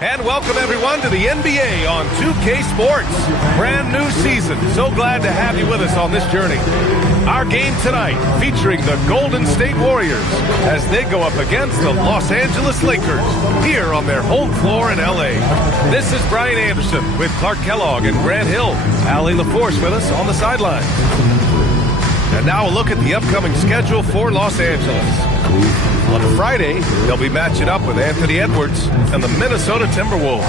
And welcome everyone to the NBA on 2K Sports. Brand new season. So glad to have you with us on this journey. Our game tonight featuring the Golden State Warriors as they go up against the Los Angeles Lakers here on their home floor in LA. This is Brian Anderson with Clark Kellogg and Grant Hill. Allie LaForce with us on the sidelines. And now a look at the upcoming schedule for Los Angeles. On Friday, they'll be matching up with Anthony Edwards and the Minnesota Timberwolves.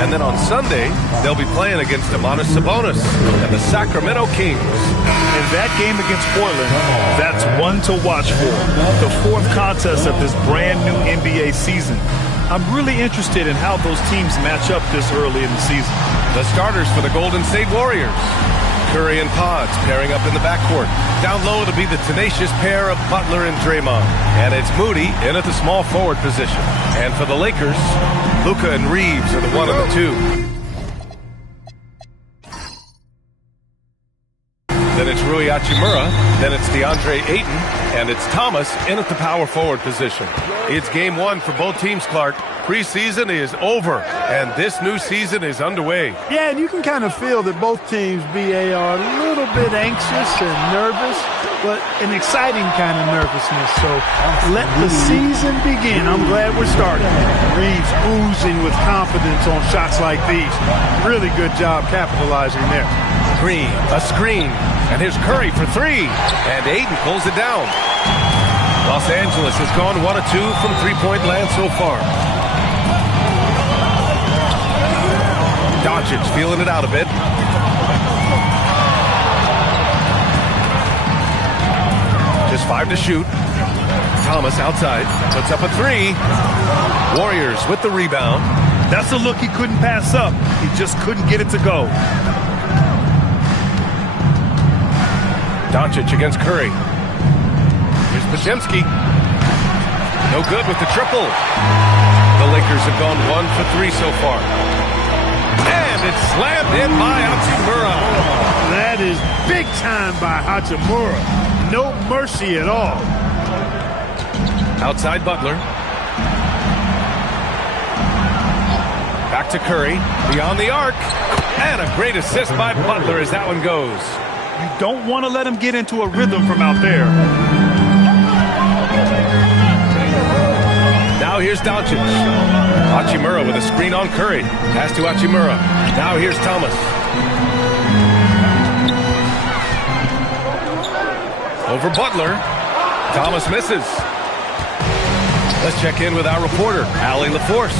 And then on Sunday, they'll be playing against Domantas Sabonis and the Sacramento Kings. In that game against Portland, that's one to watch for. The fourth contest of this brand new NBA season. I'm really interested in how those teams match up this early in the season. The starters for the Golden State Warriors. Curry and Pods pairing up in the backcourt. Down low to be the tenacious pair of Butler and Draymond. And it's Moody in at the small forward position. And for the Lakers, Luka and Reeves are the 1 and the 2. Then it's Rui Hachimura. Then it's DeAndre Ayton. And it's Thomas in at the power forward position. It's game one for both teams, Clark. Preseason is over, and this new season is underway. Yeah, and you can kind of feel that both teams, BA, are a little bit anxious and nervous, but an exciting kind of nervousness. So let the season begin. I'm glad we're starting. Reeves oozing with confidence on shots like these. Really good job capitalizing there. Green, a screen, and here's Curry for three, and Ayton pulls it down. Los Angeles has gone 1 of 2 from three-point land so far. Doncic feeling it out a bit. Just 5 to shoot. Thomas outside. Puts up a three. Warriors with the rebound. That's a look he couldn't pass up. He just couldn't get it to go. Doncic against Curry. Here's Podziemski. No good with the triple. The Lakers have gone 1 for 3 so far. And it's slammed in by Hachimura. That is big time by Hachimura. No mercy at all. Outside Butler. Back to Curry. Beyond the arc. And a great assist by Butler as that one goes. You don't want to let him get into a rhythm from out there. Now here's Doncic. Hachimura with a screen on Curry. Pass to Hachimura. Now here's Thomas. Over Butler. Thomas misses. Let's check in with our reporter, Allie LaForce.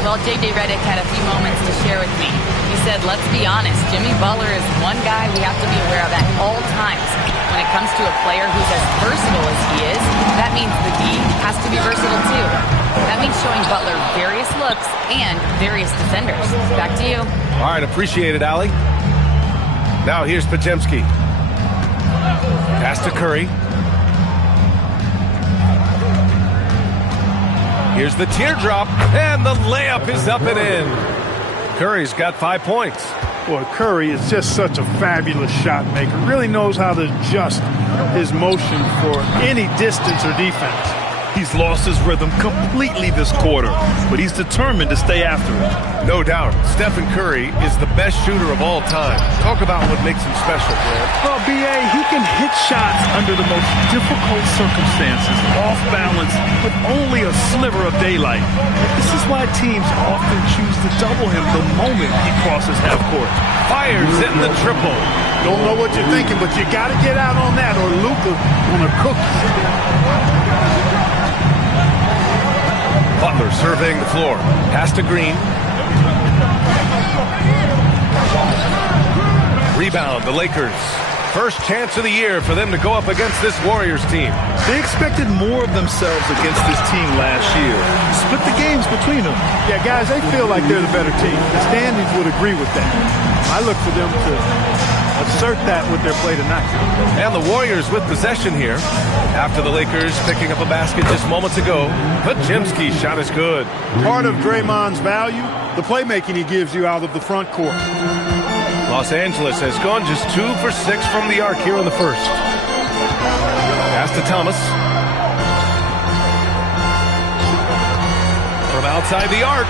Well, J.J. Redick had a few moments to share with me. He said, let's be honest, Jimmy Butler is one guy we have to be aware of at all times. When it comes to a player who's as versatile as he is, that means the D has to be versatile too. That means showing Butler various looks and various defenders. Back to you. All right, appreciate it, Allie. Now here's Podziemski. Pass to Curry. Here's the teardrop, and the layup is up and in. Curry's got 5 points. Boy, Curry is just such a fabulous shot maker. Really knows how to adjust his motion for any distance or defense. He's lost his rhythm completely this quarter, but he's determined to stay after it. No doubt, Stephen Curry is the best shooter of all time. Talk about what makes him special, man. Well, B.A., he can hit shots under the most difficult circumstances, off balance, with only a sliver of daylight. This is why teams often choose to double him the moment he crosses half court. Fires in the triple. Don't know what you're thinking, but you got to get out on that or Luka on a cook. Butler surveying the floor. Pass to Green. Rebound, the Lakers. First chance of the year for them to go up against this Warriors team. They expected more of themselves against this team last year. Split the games between them. Yeah, guys, they feel like they're the better team. The standings would agree with that. I look for them to assert that with their play tonight. And the Warriors with possession here. After the Lakers picking up a basket just moments ago, Podziemski's shot is good. Part of Draymond's value, the playmaking he gives you out of the front court. Los Angeles has gone just 2 for 6 from the arc here in the first. Pass to Thomas. From outside the arc.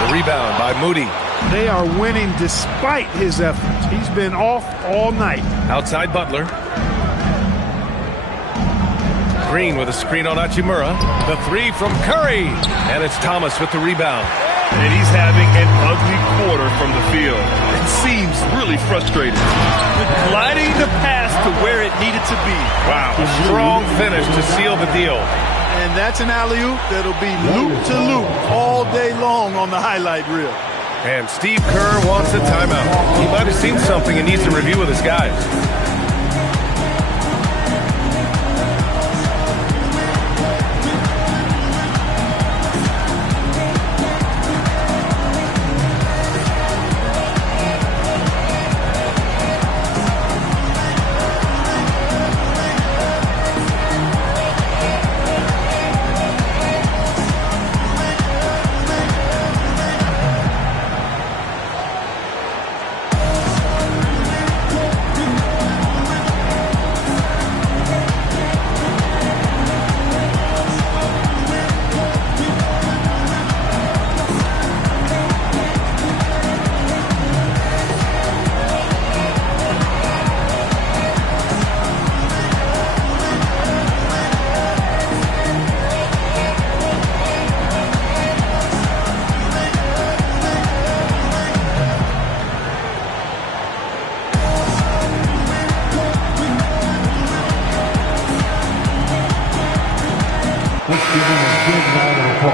The rebound by Moody. They are winning despite his efforts. He's been off all night. Outside Butler. Green with a screen on Hachimura. The three from Curry. And it's Thomas with the rebound. And he's having an ugly quarter from the field. It seems really frustrated. Gliding the pass to where it needed to be. Wow, a strong finish to seal the deal. And that's an alley-oop that'll be loop-to-loop all day long on the highlight reel. And Steve Kerr wants a timeout. He might have seen something and needs to review with his guys.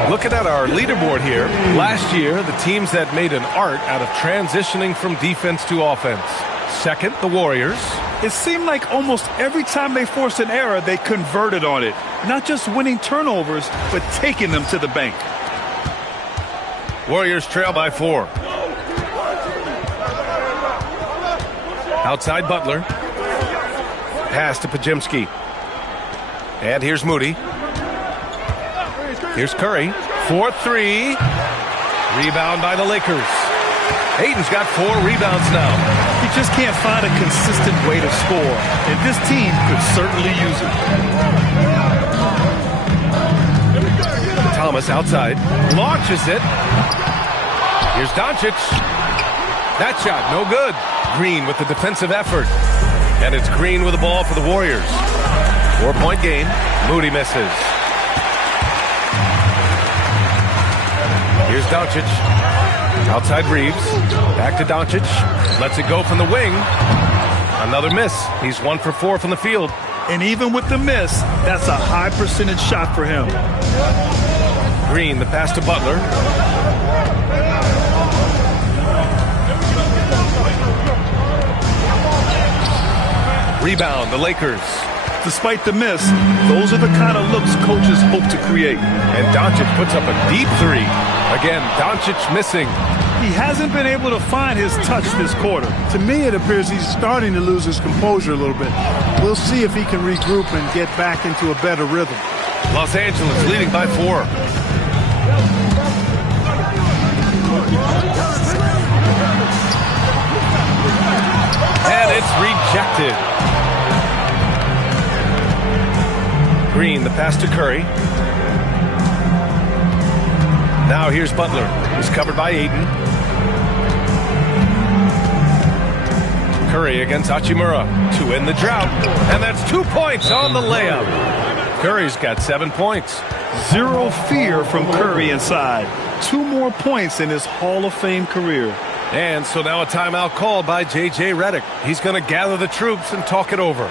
Looking at our leaderboard here, last year, the teams that made an art out of transitioning from defense to offense. Second, the Warriors. It seemed like almost every time they forced an error, they converted on it. Not just winning turnovers, but taking them to the bank. Warriors trail by 4. Outside Butler. Pass to Podziemski. And here's Moody. Here's Curry. 4-3. Rebound by the Lakers. Ayton's got 4 rebounds now. He just can't find a consistent way to score, and this team could certainly use it. Thomas outside. Launches it. Here's Doncic. That shot, no good. Green with the defensive effort. And it's Green with the ball for the Warriors. 4-point game. Moody misses. Here's Doncic. Outside Reeves. Back to Doncic. Lets it go from the wing. Another miss. He's 1 for 4 from the field. And even with the miss, that's a high percentage shot for him. Green, the pass to Butler. Rebound, the Lakers. Despite the miss, those are the kind of looks coaches hope to create. And Doncic puts up a deep 3. Again, Doncic missing. He hasn't been able to find his touch this quarter. To me, it appears he's starting to lose his composure a little bit. We'll see if he can regroup and get back into a better rhythm. Los Angeles leading by 4. And it's rejected. Green, the pass to Curry. Now here's Butler. He's covered by Ayton. Curry against Hachimura to end the drought. And that's 2 points on the layup. Curry's got 7 points. Zero fear from Curry inside. 2 more points in his Hall of Fame career. And so now a timeout called by J.J. Redick. He's going to gather the troops and talk it over.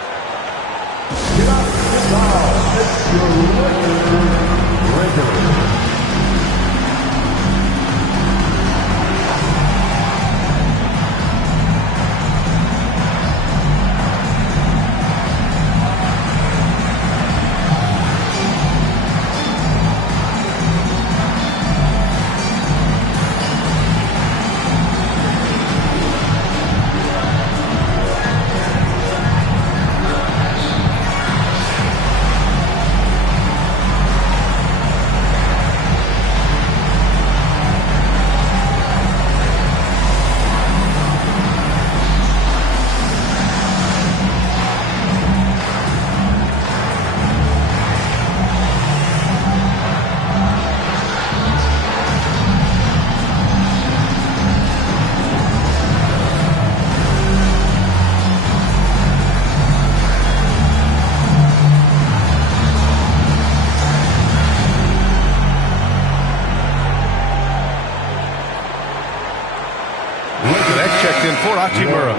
for Hachimura.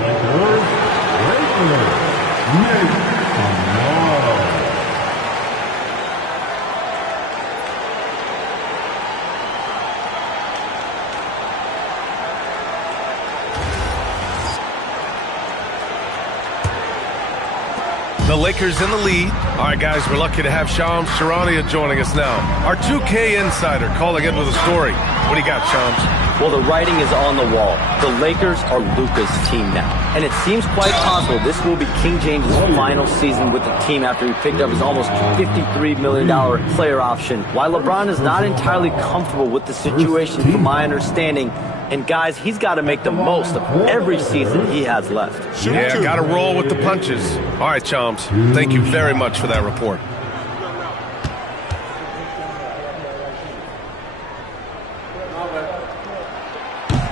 The Lakers in the lead. All right, guys, we're lucky to have Shams Charania joining us now. Our 2K insider calling in with a story. What do you got, Shams? Well, the writing is on the wall. The Lakers are Luka's team now. And it seems quite possible this will be King James' final season with the team after he picked up his almost $53 million player option. While LeBron is not entirely comfortable with the situation, from my understanding, and guys, he's got to make the most of every season he has left. Yeah, got to roll with the punches. All right, Shams, thank you very much for that report.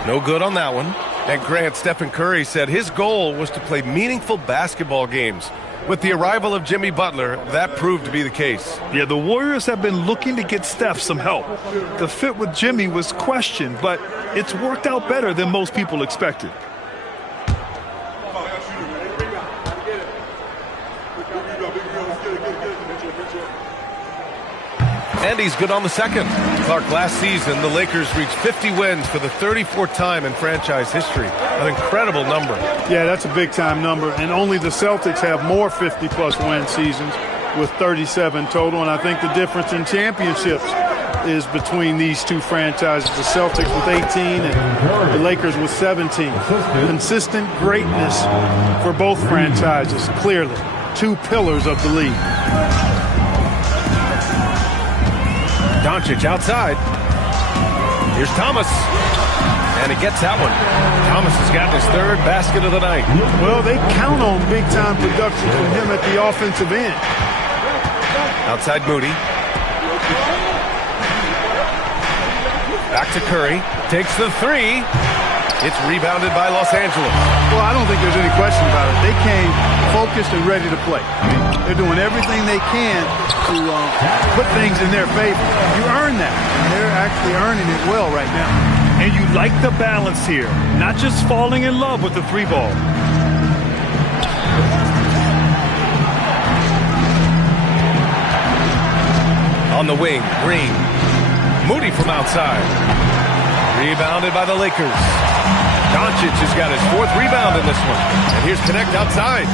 No good on that one. And Grant, Stephen Curry said his goal was to play meaningful basketball games. With the arrival of Jimmy Butler, that proved to be the case. Yeah, the Warriors have been looking to get Steph some help. The fit with Jimmy was questioned, but it's worked out better than most people expected. And he's good on the second. Clark, last season, the Lakers reached 50 wins for the 34th time in franchise history. An incredible number. Yeah, that's a big-time number. And only the Celtics have more 50-plus win seasons with 37 total. And I think the difference in championships is between these two franchises, the Celtics with 18 and the Lakers with 17. Consistent greatness for both franchises, clearly. Two pillars of the league. Doncic outside. Here's Thomas. And he gets that one. Thomas has gotten his third basket of the night. Well, they count on big-time production from him at the offensive end. Outside Moody. Back to Curry. Takes the three. It's rebounded by Los Angeles. Well, I don't think there's any question about it. They came focused and ready to play. They're doing everything they can to put things in their favor. You earn that. And they're actually earning it well right now. And you like the balance here, not just falling in love with the three ball. On the wing, Green. Moody from outside. Rebounded by the Lakers. Doncic has got his fourth rebound in this one. And here's Connect outside.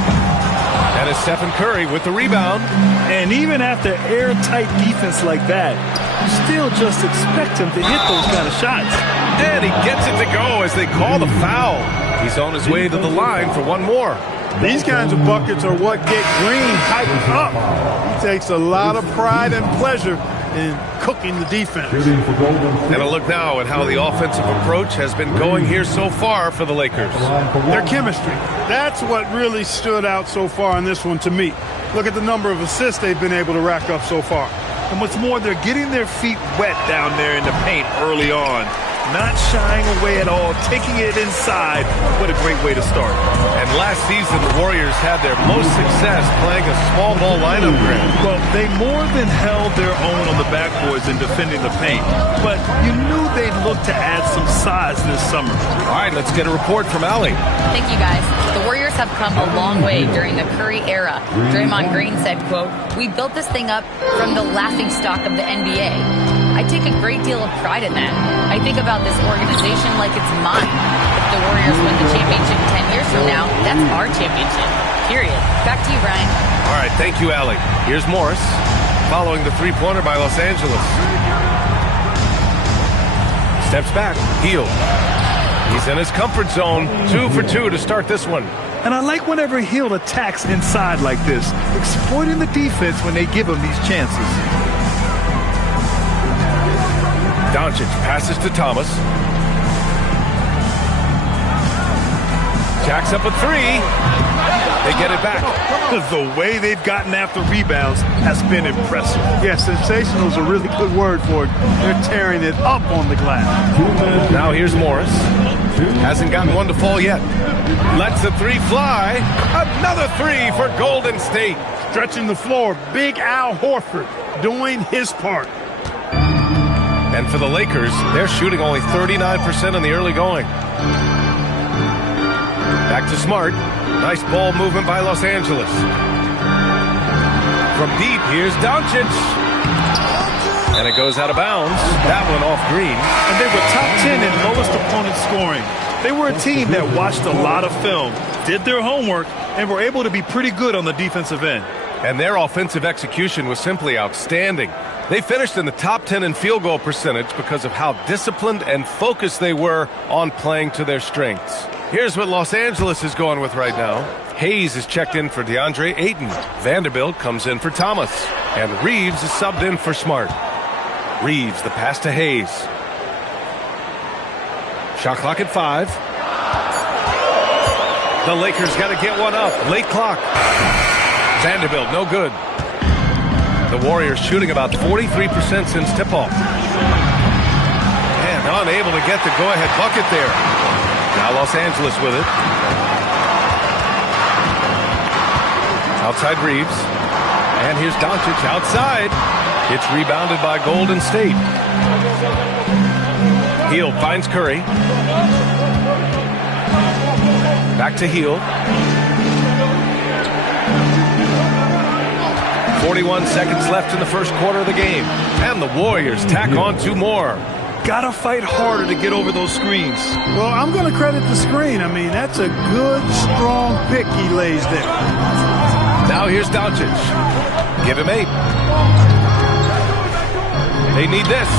And it's Stephen Curry with the rebound. And even after airtight defense like that, you still just expect him to hit those kind of shots. And he gets it to go as they call the foul. He's on his way to the line for one more. These kinds of buckets are what get Green hyped up. He takes a lot of pride and pleasure in cooking the defense. And a look now at how the offensive approach has been going here so far for the Lakers. Their chemistry. That's what really stood out so far in this one to me. Look at the number of assists they've been able to rack up so far. And what's more, they're getting their feet wet down there in the paint early on. Not shying away at all, taking it inside. What a great way to start. And last season, the Warriors had their most success playing a small ball lineup grid. Well, they more than held their own on the backboards in defending the paint. But you knew they'd look to add some size this summer. All right, let's get a report from Allie. Thank you, guys. The Warriors have come a long way during the Curry era. Draymond Green said, quote, "We built this thing up from the laughingstock of the NBA. I take a great deal of pride in that. I think about this organization like it's mine. If the Warriors win the championship 10 years from now, that's our championship. Period." Back to you, Brian. All right, thank you, Allie. Here's Morris, following the three-pointer by Los Angeles. Steps back, Hield. He's in his comfort zone, 2 for 2 to start this one. And I like whenever Hield attacks inside like this, exploiting the defense when they give him these chances. Doncic passes to Thomas. Jacks up a three. They get it back. The way they've gotten after rebounds has been impressive. Yeah, sensational is a really good word for it. They're tearing it up on the glass. Now here's Morris. Hasn't gotten one to fall yet. Lets the three fly. Another three for Golden State. Stretching the floor, Big Al Horford doing his part. And for the Lakers, they're shooting only 39% in the early going. Back to Smart. Nice ball movement by Los Angeles. From deep, here's Doncic. And it goes out of bounds. That one off Green. And they were top 10 in lowest opponent scoring. They were a team that watched a lot of film, did their homework, and were able to be pretty good on the defensive end. And their offensive execution was simply outstanding. They finished in the top 10 in field goal percentage because of how disciplined and focused they were on playing to their strengths. Here's what Los Angeles is going with right now. Hayes is checked in for DeAndre Ayton. Vanderbilt comes in for Thomas. And Reeves is subbed in for Smart. Reeves, the pass to Hayes. Shot clock at 5. The Lakers got to get one up. Late clock. Vanderbilt, no good. The Warriors shooting about 43% since tip-off. And unable to get the go-ahead bucket there. Now Los Angeles with it. Outside Reeves. And here's Doncic outside. It's rebounded by Golden State. Hield finds Curry. Back to Hield. 41 seconds left in the first quarter of the game. And the Warriors tack on 2 more. Gotta fight harder to get over those screens. Well, I'm going to credit the screen. I mean, that's a good, strong pick he lays there. Now here's Doncic. Give him 8. They need this.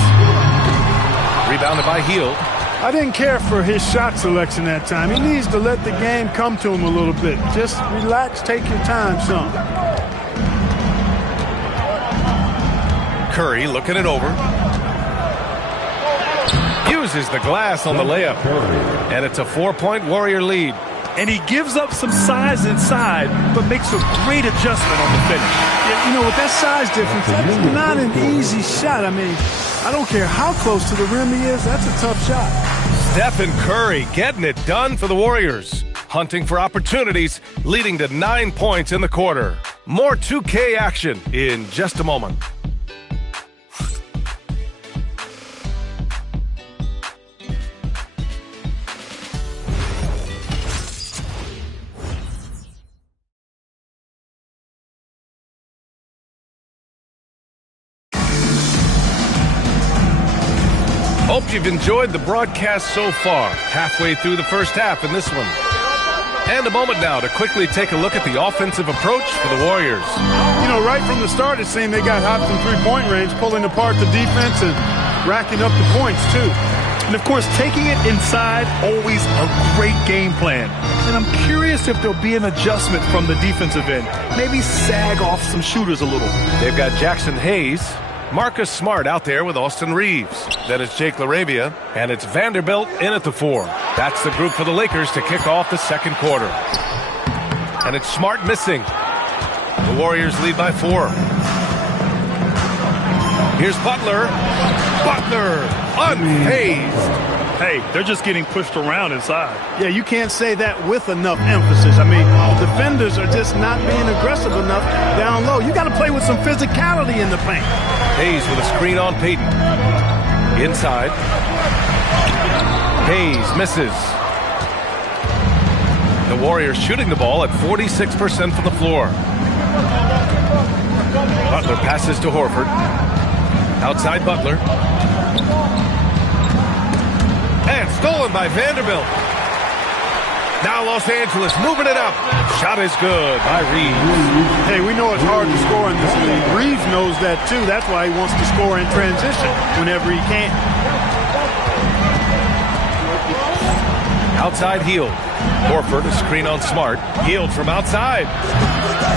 Rebounded by Hield. I didn't care for his shot selection that time. He needs to let the game come to him a little bit. Just relax, take your time some. Curry looking it over. Uses the glass on the layup. And it's a 4-point Warrior lead. And he gives up some size inside, but makes a great adjustment on the finish. Yeah, you know, with that size difference, that's not an easy shot. I mean, I don't care how close to the rim he is, that's a tough shot. Stephen Curry getting it done for the Warriors. Hunting for opportunities, leading to 9 points in the quarter. More 2K action in just a moment. Hope you've enjoyed the broadcast so far. Halfway through the first half in this one. And a moment now to quickly take a look at the offensive approach for the Warriors. You know, right from the start, it seemed they got hot from three-point range, pulling apart the defense and racking up the points, too. And, of course, taking it inside, always a great game plan. And I'm curious if there'll be an adjustment from the defensive end. Maybe sag off some shooters a little. They've got Jackson Hayes, Marcus Smart out there with Austin Reeves. Then it's Jake LaRavia, and it's Vanderbilt in at the 4. That's the group for the Lakers to kick off the second quarter. And it's Smart missing. The Warriors lead by 4. Here's Butler. Butler unfazed. Hey, they're just getting pushed around inside. Yeah, you can't say that with enough emphasis. I mean, the defenders are just not being aggressive enough down low. You got to play with some physicality in the paint. Hayes with a screen on Payton. Inside. Hayes misses. The Warriors shooting the ball at 46% from the floor. Butler passes to Horford. Outside Butler. And stolen by Vanderbilt. Now Los Angeles moving it up. Shot is good by Reeves. Hey, we know it's hard to score in this league. Reeves knows that too. That's why he wants to score in transition whenever he can. Outside Hield. Horford, a screen on Smart. Hield from outside.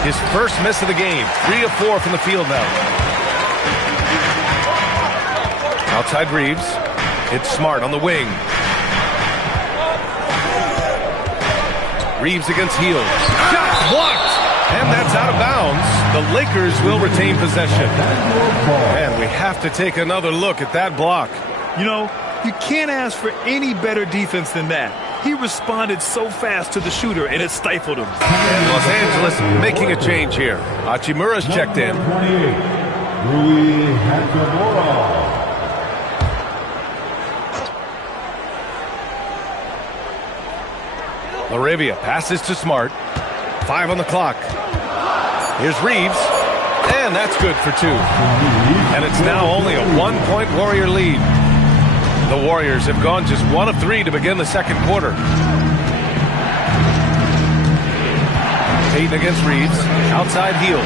His first miss of the game. 3 of 4 from the field now. Outside Reeves. It's Smart on the wing. Reeves against Hield. Shot blocked! And that's out of bounds. The Lakers will retain possession. And we have to take another look at that block. You know, you can't ask for any better defense than that. He responded so fast to the shooter, and it stifled him. And Los Angeles making a change here. Hachimura's checked in. Rui Hachimura. LaRavia passes to Smart. 5 on the clock. Here's Reeves. And that's good for 2. And it's now only a 1-point Warrior lead. The Warriors have gone just 1 of 3 to begin the second quarter. Payton against Reeves. Outside Hield.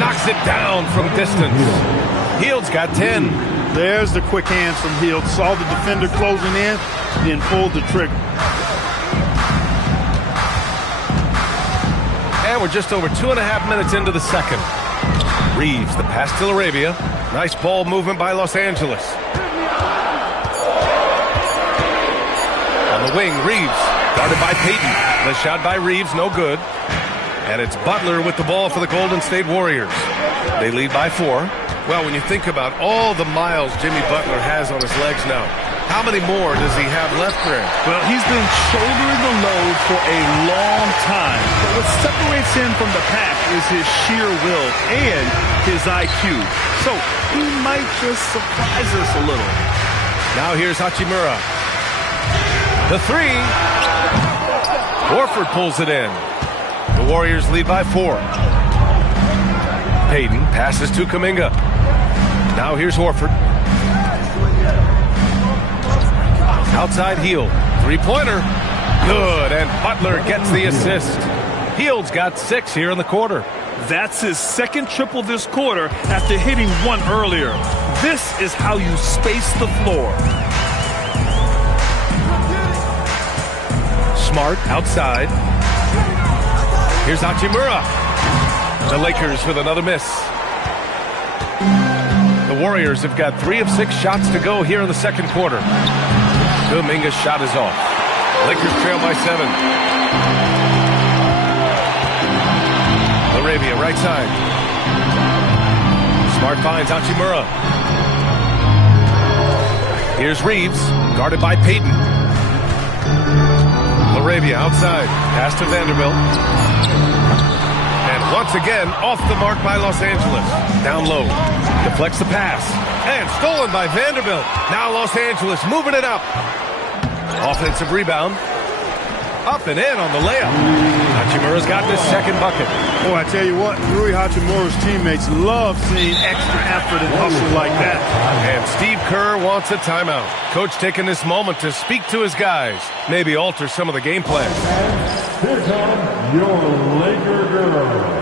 Knocks it down from distance. Hield's got 10. There's the quick hands from Hield. Saw the defender closing in, then pulled the trigger. And we're just over 2.5 minutes into the second. Reeves, the pass to LaRavia. Nice ball movement by Los Angeles. On the wing, Reeves, guarded by Payton. The shot by Reeves, no good. And it's Butler with the ball for the Golden State Warriors. They lead by 4. Well, when you think about all the miles Jimmy Butler has on his legs now, how many more does he have left, Grant? Well, he's been shouldering the load for a long time. But what separates him from the pack is his sheer will and his IQ. So he might just surprise us a little. Now here's Hachimura. The 3. Horford pulls it in. The Warriors lead by 4. Payton passes to Kuminga. Now here's Horford. Outside Hield. 3-pointer. Good, and Butler gets the assist. Hield's got 6 here in the quarter. That's his second triple this quarter after hitting 1 earlier. This is how you space the floor. Smart outside. Here's Hachimura. The Lakers with another miss. The Warriors have got 3 of 6 shots to go here in the second quarter. Kuminga's shot is off. Lakers trail by 7. LaRavia right side. Smart finds Hachimura. Here's Reeves, guarded by Payton. LaRavia outside. Pass to Vanderbilt. And once again, off the mark by Los Angeles. Down low. Deflects the pass. And stolen by Vanderbilt. Now Los Angeles moving it up. Offensive rebound. Up and in on the layup. Hachimura's got his second bucket. Boy, I tell you what, Rui Hachimura's teammates love seeing extra effort and hustle like that. And Steve Kerr wants a timeout. Coach taking this moment to speak to his guys. Maybe alter some of the game plan. Here come your Laker girls.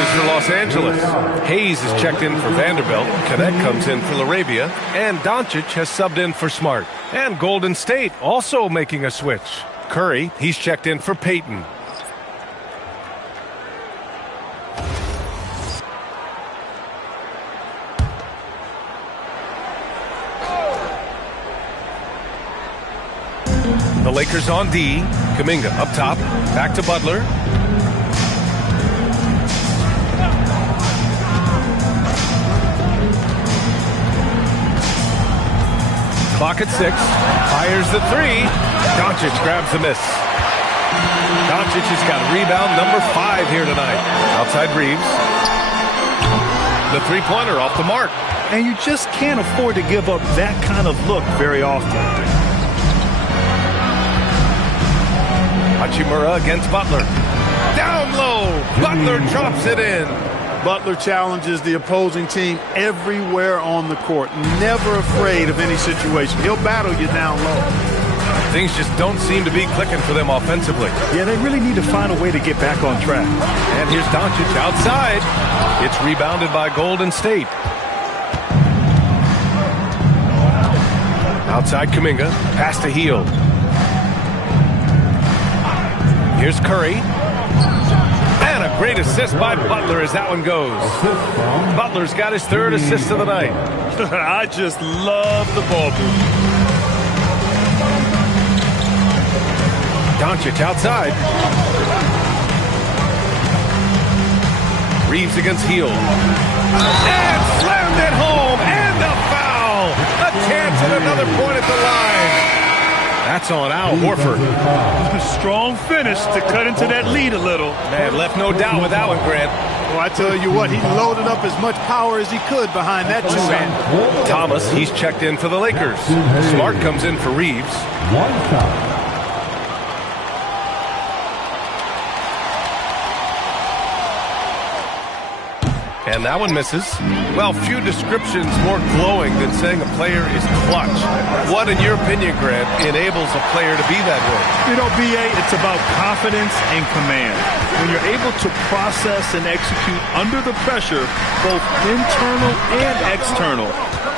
For Los Angeles. Hayes is checked in for Vanderbilt. Cadet comes in for LaRavia. And Doncic has subbed in for Smart. And Golden State also making a switch. Curry, he's checked in for Payton. The Lakers on D. Kuminga up top. Back to Butler. Clock at 6. Fires the 3. Doncic grabs the miss. Doncic has got rebound number 5 here tonight. Outside Reeves. The 3-pointer off the mark. And you just can't afford to give up that kind of look very often. Hachimura against Butler. Down low. Butler drops it in. Butler challenges the opposing team everywhere on the court. Never afraid of any situation. He'll battle you down low. Things just don't seem to be clicking for them offensively. Yeah, they really need to find a way to get back on track. And here's Doncic outside. It's rebounded by Golden State. Outside Kuminga. Pass to Hield. Here's Curry. And a great assist by Butler as that one goes. Butler's got his third assist of the night. I just love the ball movement. Doncic outside. Reeves against Hield. And slammed it home. And a foul. A chance at another point at the line. That's on Al Horford. A strong finish to cut into that lead a little. Man, left no doubt with that one, Grant. Well, I tell you what, he loaded up as much power as he could behind that two-man. Thomas, he's checked in for the Lakers. Smart comes in for Reeves. One foul. And that one misses. Well, few descriptions more glowing than saying a player is clutch. What, in your opinion, Grant, enables a player to be that way? You know, B.A., it's about confidence and command. When you're able to process and execute under the pressure, both internal and external,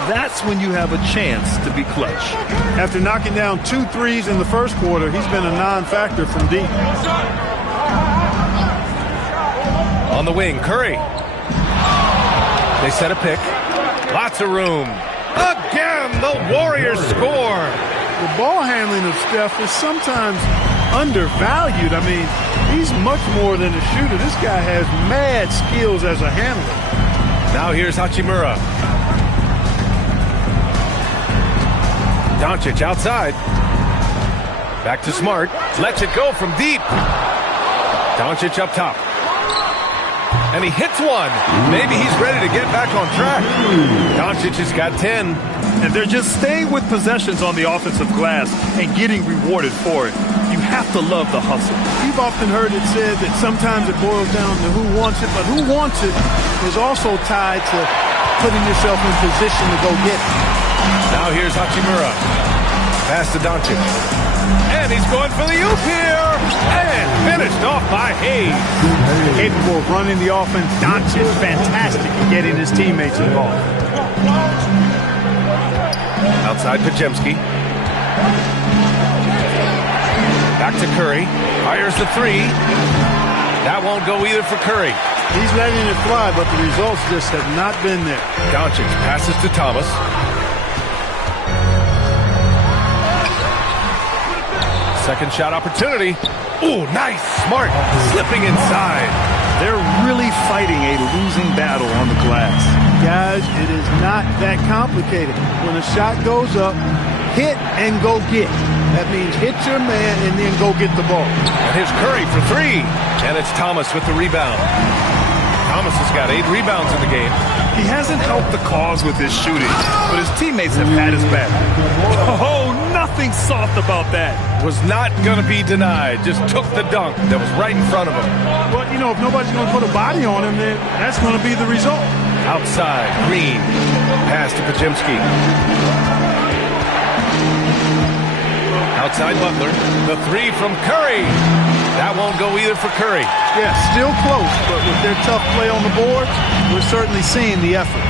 that's when you have a chance to be clutch. After knocking down 2 threes in the first quarter, he's been a non-factor from deep. On the wing, Curry. They set a pick. Lots of room. Again, the Warriors score. The ball handling of Steph is sometimes undervalued. I mean, he's much more than a shooter. This guy has mad skills as a handler. Now here's Hachimura. Doncic outside. Back to Smart. Lets it go from deep. Doncic up top. And he hits one. Maybe he's ready to get back on track. Doncic has got 10. And they're just staying with possessions on the offensive glass and getting rewarded for it. You have to love the hustle. You've often heard it said that sometimes it boils down to who wants it, but who wants it is also tied to putting yourself in position to go get it. Now here's Hachimura. Pass to Doncic. And he's going for the oop here. And finished off by Hayes. Capable of running the offense. Doncic, fantastic at getting his teammates involved. Outside Podziemski. Back to Curry. Fires the three. That won't go either for Curry. He's letting it fly, but the results just have not been there. Doncic passes to Thomas. Second shot opportunity. Ooh, nice. Smart. Slipping inside. They're really fighting a losing battle on the glass. Guys, it is not that complicated. When a shot goes up, hit and go get. That means hit your man and then go get the ball. And here's Curry for three. And it's Thomas with the rebound. Thomas has got 8 rebounds in the game. He hasn't helped the cause with his shooting, but his teammates have had his back. Oh, nothing soft about that. Was not going to be denied. Just took the dunk that was right in front of him. Well, you know, if nobody's going to put a body on him, then that's going to be the result. Outside, Green. Pass to Podziemski. Outside Butler. The three from Curry. That won't go either for Curry. Yeah, still close, but with their tough play on the boards, we're certainly seeing the effort.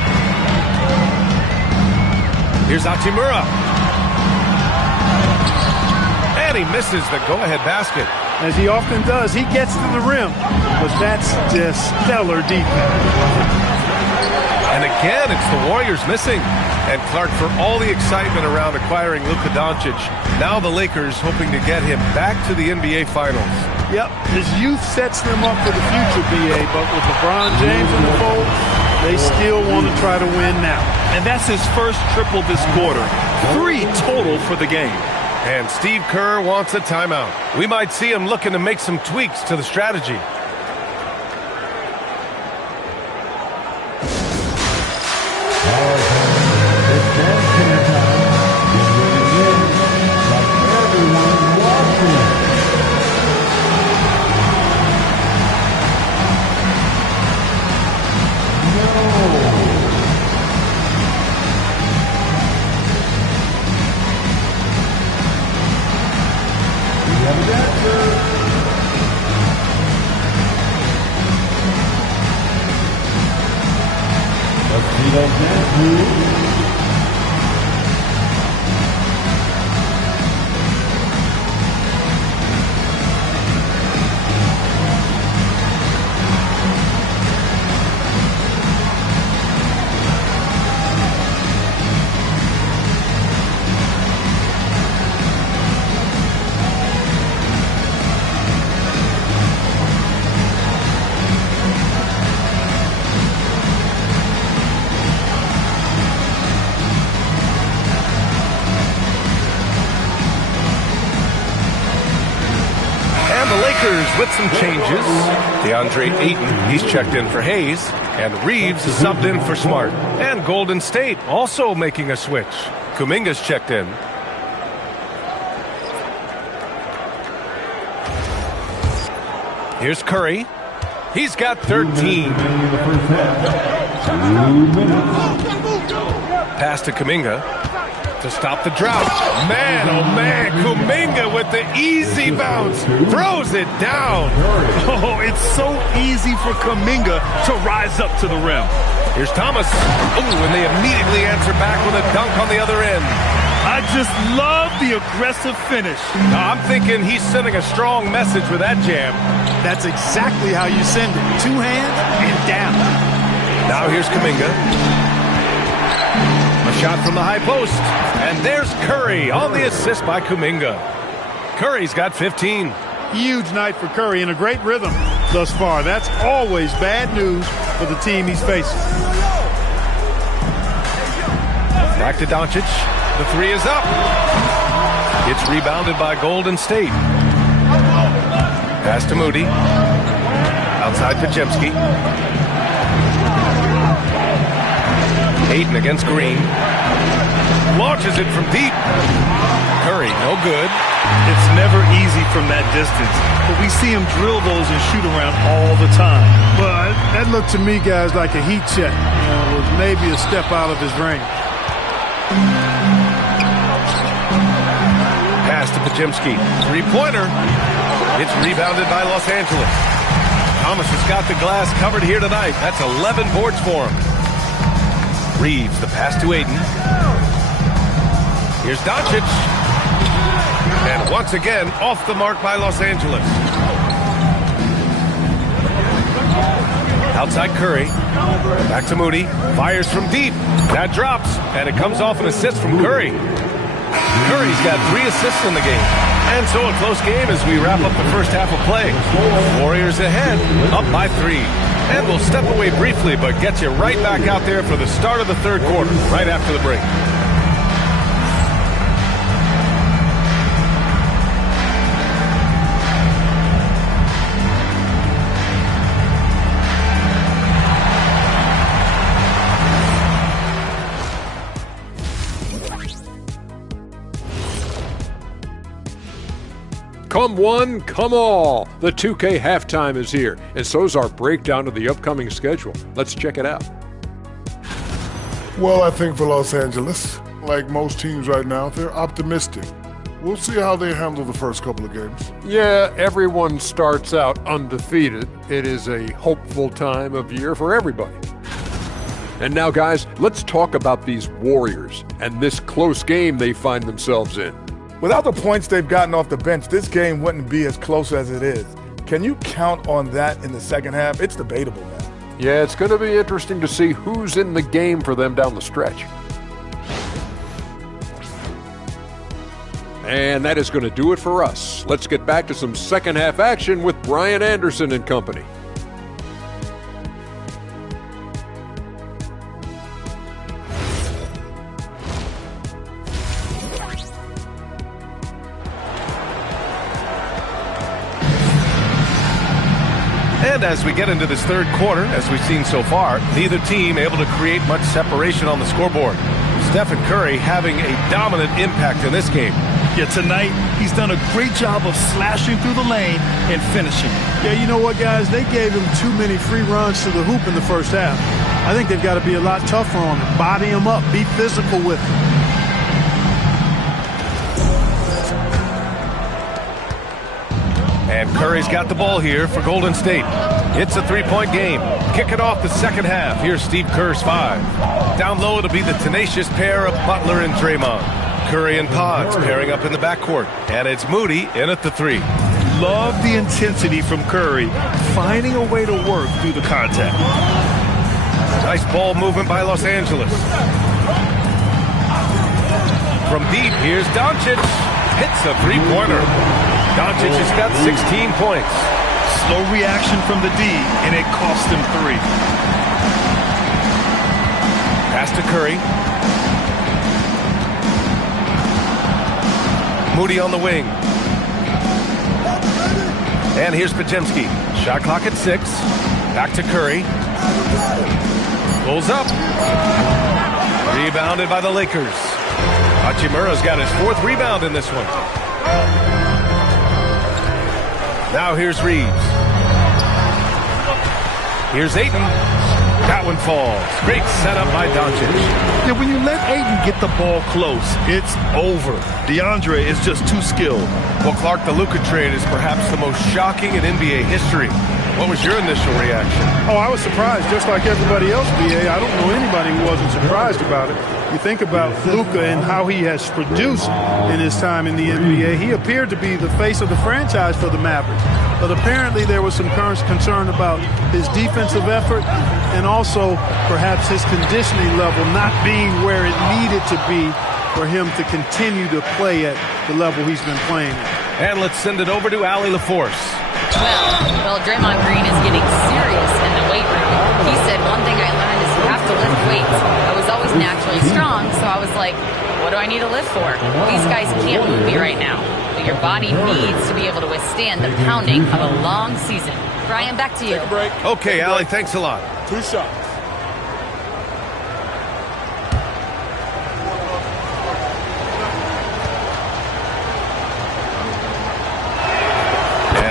Here's Hachimura. And he misses the go-ahead basket. As he often does, he gets to the rim, but that's just stellar defense. And again, it's the Warriors missing. And Clark, for all the excitement around acquiring Luka Doncic, now the Lakers hoping to get him back to the NBA Finals. Yep, his youth sets them up for the future, B.A., but with LeBron James in the fold, they still want to try to win now. And that's his first triple this quarter. 3 total for the game. And Steve Kerr wants a timeout. We might see him looking to make some tweaks to the strategy. With some changes, DeAndre Ayton, he's checked in for Hayes, and Reeves is subbed in for Smart. And Golden State also making a switch. Kuminga's checked in. Here's Curry. He's got 13. Pass to Kuminga to stop the drought. Man, oh man, Kuminga with the easy bounce. Throws it down. Oh, it's so easy for Kuminga to rise up to the rim. Here's Thomas. Ooh, and they immediately answer back with a dunk on the other end. I just love the aggressive finish. Now, I'm thinking he's sending a strong message with that jam. That's exactly how you send it. Two hands and down. Now here's Kuminga. A shot from the high post. And there's Curry on the assist by Kuminga. Curry's got 15. Huge night for Curry and a great rhythm thus far. That's always bad news for the team he's facing. Back to Doncic. The three is up. It's rebounded by Golden State. Pass to Moody. Outside Podziemski. Ayton against Green. Launches it from deep. Curry, no good. It's never easy from that distance, but we see him drill those and shoot around all the time. Well, that looked to me, guys, like a heat check. It was maybe a step out of his range. Pass to Podziemski. Three-pointer. It's rebounded by Los Angeles. Thomas has got the glass covered here tonight. That's 11 boards for him. Reeves, the pass to Ayton. Here's Doncic. And once again, off the mark by Los Angeles. Outside Curry. Back to Moody. Fires from deep. That drops. And it comes off an assist from Curry. Curry's got 3 assists in the game. And so a close game as we wrap up the first half of play. Warriors ahead, up by 3. And we'll step away briefly, but get you right back out there for the start of the third quarter, right after the break. Come one, come all. The 2K halftime is here, and so's our breakdown of the upcoming schedule. Let's check it out. Well, I think for Los Angeles, like most teams right now, they're optimistic. We'll see how they handle the first couple of games. Yeah, everyone starts out undefeated. It is a hopeful time of year for everybody. And now, guys, let's talk about these Warriors and this close game they find themselves in. Without the points they've gotten off the bench, this game wouldn't be as close as it is. Can you count on that in the second half? It's debatable, man. Yeah, it's going to be interesting to see who's in the game for them down the stretch. And that is going to do it for us. Let's get back to some second half action with Brian Anderson and company. And as we get into this third quarter, as we've seen so far, neither team able to create much separation on the scoreboard. Stephen Curry having a dominant impact in this game. Yeah, tonight he's done a great job of slashing through the lane and finishing. Yeah, you know what, guys? They gave him too many free runs to the hoop in the first half. I think they've got to be a lot tougher on him. Body him up. Be physical with him. And Curry's got the ball here for Golden State. It's a three-point game. Kicking off the second half. Here's Steve Kerr's 5. Down low, it'll be the tenacious pair of Butler and Draymond. Curry and Pods pairing up in the backcourt. And it's Moody in at the 3. Love the intensity from Curry, finding a way to work through the contact. Nice ball movement by Los Angeles. From deep, here's Doncic. Hits a three-pointer. Doncic has got 16 points. Slow reaction from the D, and it cost him 3. Pass to Curry. Moody on the wing. And here's Podziemski. Shot clock at 6. Back to Curry. Pulls up. Rebounded by the Lakers. Hachimura's got his 4th rebound in this one. Now here's Reeves. Here's Ayton. That one falls. Great setup by Doncic. Yeah, when you let Ayton get the ball close, it's over. DeAndre is just too skilled. Well, Clark, the Luka trade is perhaps the most shocking in NBA history. What was your initial reaction? Oh, I was surprised, just like everybody else, B.A. I don't know anybody who wasn't surprised about it. You think about Luka and how he has produced in his time in the NBA. He appeared to be the face of the franchise for the Mavericks. But apparently there was some concern about his defensive effort and also perhaps his conditioning level not being where it needed to be for him to continue to play at the level he's been playing at. And let's send it over to Allie LaForce. Well, Draymond Green is getting serious in the weight room. He said one thing I learned is you have to lift weights. I was always naturally strong, so I was like, what do I need to lift for? These guys can't move me right now. But your body needs to be able to withstand the pounding of a long season. Brian, back to you. Take a break. Okay, Allie, thanks a lot. 2 shots.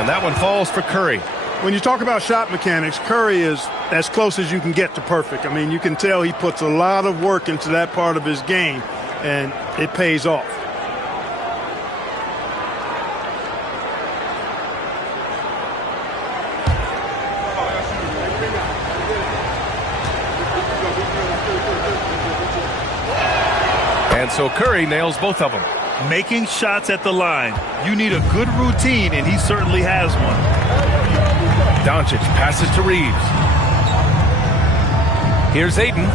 And that one falls for Curry. When you talk about shot mechanics, Curry is as close as you can get to perfect. I mean, you can tell he puts a lot of work into that part of his game, and it pays off. And so Curry nails both of them. Making shots at the line. You need a good routine, and he certainly has one. Doncic passes to Reeves. Here's Ayton.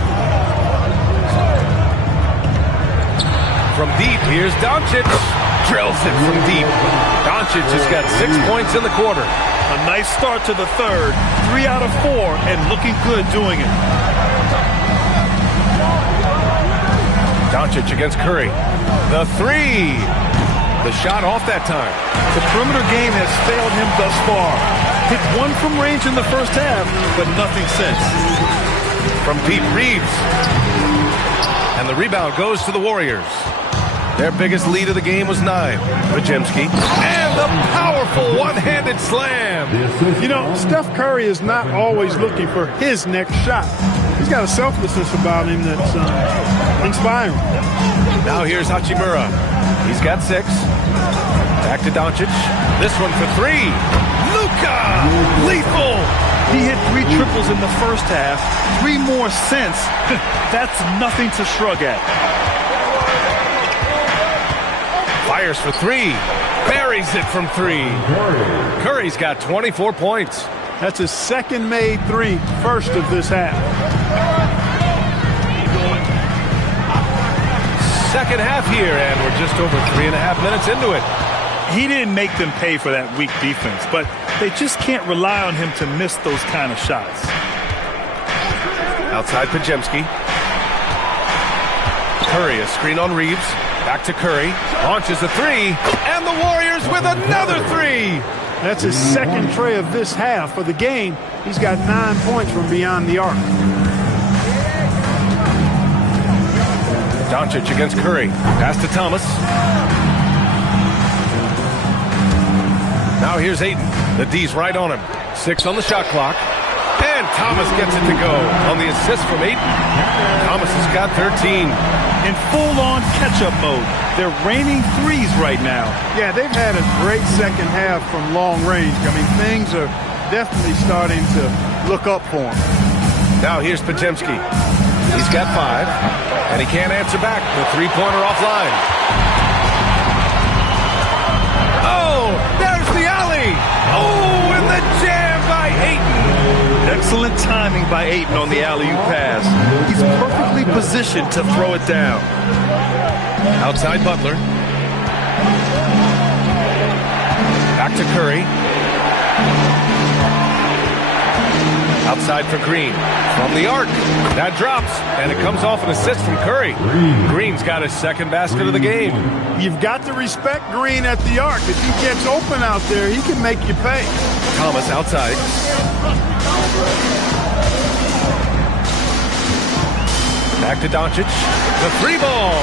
From deep, here's Doncic. Drills it from deep. Doncic has got 6 points in the quarter. A nice start to the third. 3 out of 4, and looking good doing it. Doncic against Curry. The 3. The shot off that time. The perimeter game has failed him thus far. Hit 1 from range in the first half, but nothing since. From deep, Reeves. And the rebound goes to the Warriors. Their biggest lead of the game was 9. Podziemski. And the powerful one-handed slam. You know, Steph Curry is not always looking for his next shot. He's got a selflessness about him that's inspiring. Now here's Hachimura. He's got 6. Back to Doncic. This one for 3. Luka! Lethal! He hit 3 triples in the first half. 3 more since. That's nothing to shrug at. Fires for 3. Buries it from 3. Curry's got 24 points. That's his second made 3, first of this half. Second half here, and we're just over 3.5 minutes into it. He didn't make them pay for that weak defense, but they just can't rely on him to miss those kind of shots. Outside Podziemski. Curry, a screen on Reeves. Back to Curry. Launches a 3, and the Warriors with another 3. That's his second tray of this half. For the game, he's got 9 points from beyond the arc. Doncic against Curry. Pass to Thomas. Now here's Ayton. The D's right on him. 6 on the shot clock. And Thomas gets it to go on the assist from Ayton. Thomas has got 13. In full-on catch-up mode. They're raining threes right now. Yeah, they've had a great second half from long range. I mean, things are definitely starting to look up for him. Now here's Podziemski. He's got 5, and he can't answer back. The three-pointer offline. Oh, there's the alley. Oh, and the jam by Ayton. Excellent timing by Ayton on the alley-oop pass. He's perfectly positioned to throw it down. Outside Butler. Back to Curry. Outside for Green. From the arc. That drops, and it comes off an assist from Curry. Green's got his second basket of the game. You've got to respect Green at the arc. If he gets open out there, he can make you pay. Thomas outside. Back to Doncic. The three ball.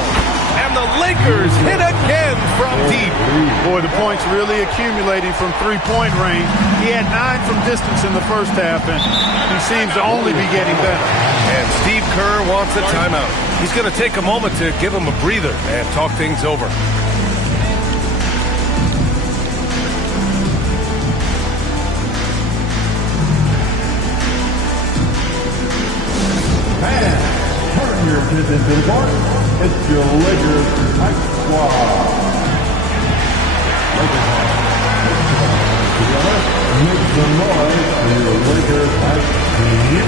And the Lakers hit again from deep. Boy, the points really accumulating from three-point range. He had 9 from distance in the first half, and he seems to only be getting better. And Steve Kerr wants a timeout. He's going to take a moment to give him a breather and talk things over. Turn your attention to the court. It's your Lakers Hype Squad. Lakers together. Make some noise for your Lakers Hype team.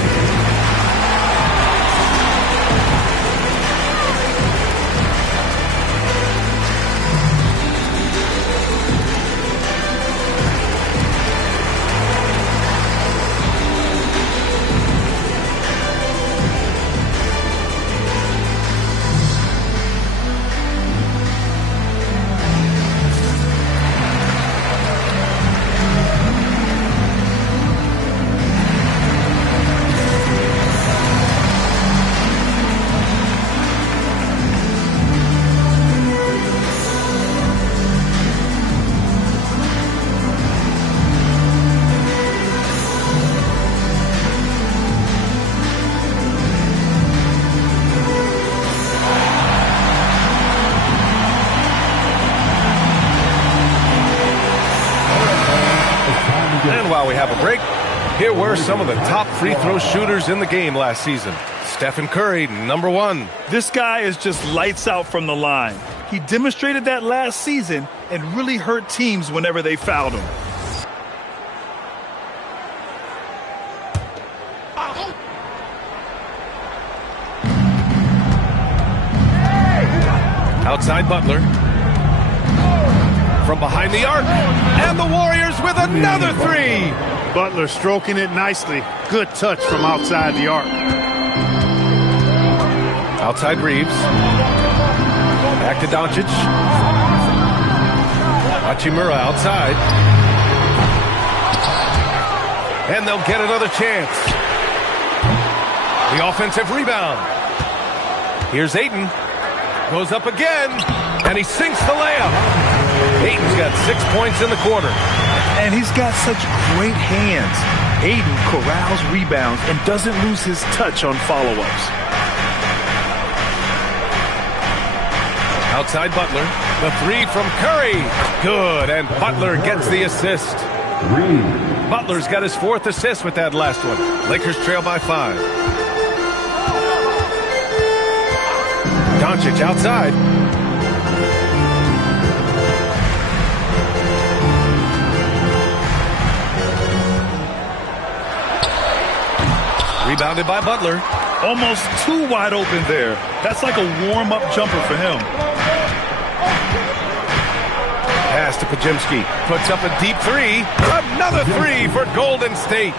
And while we have a break, here were some of the top free throw shooters in the game last season. Stephen Curry, number 1. This guy is just lights out from the line. He demonstrated that last season and really hurt teams whenever they fouled him. Outside Butler. From behind the arc. And the Warriors with another 3. Butler stroking it nicely. Good touch from outside the arc. Outside Reeves. Back to Doncic. Hachimura outside. And they'll get another chance. The offensive rebound. Here's Ayton. Goes up again. And he sinks the layup. Ayton's got 6 points in the quarter. And he's got such great hands. Ayton corrals rebounds and doesn't lose his touch on follow-ups. Outside Butler. The 3 from Curry. Good, and Butler gets the assist. Butler's got his 4th assist with that last one. Lakers trail by 5. Doncic outside. Rebounded by Butler. Almost too wide open there. That's like a warm-up jumper for him. Pass to Podziemski. Puts up a deep 3. Another 3 for Golden State.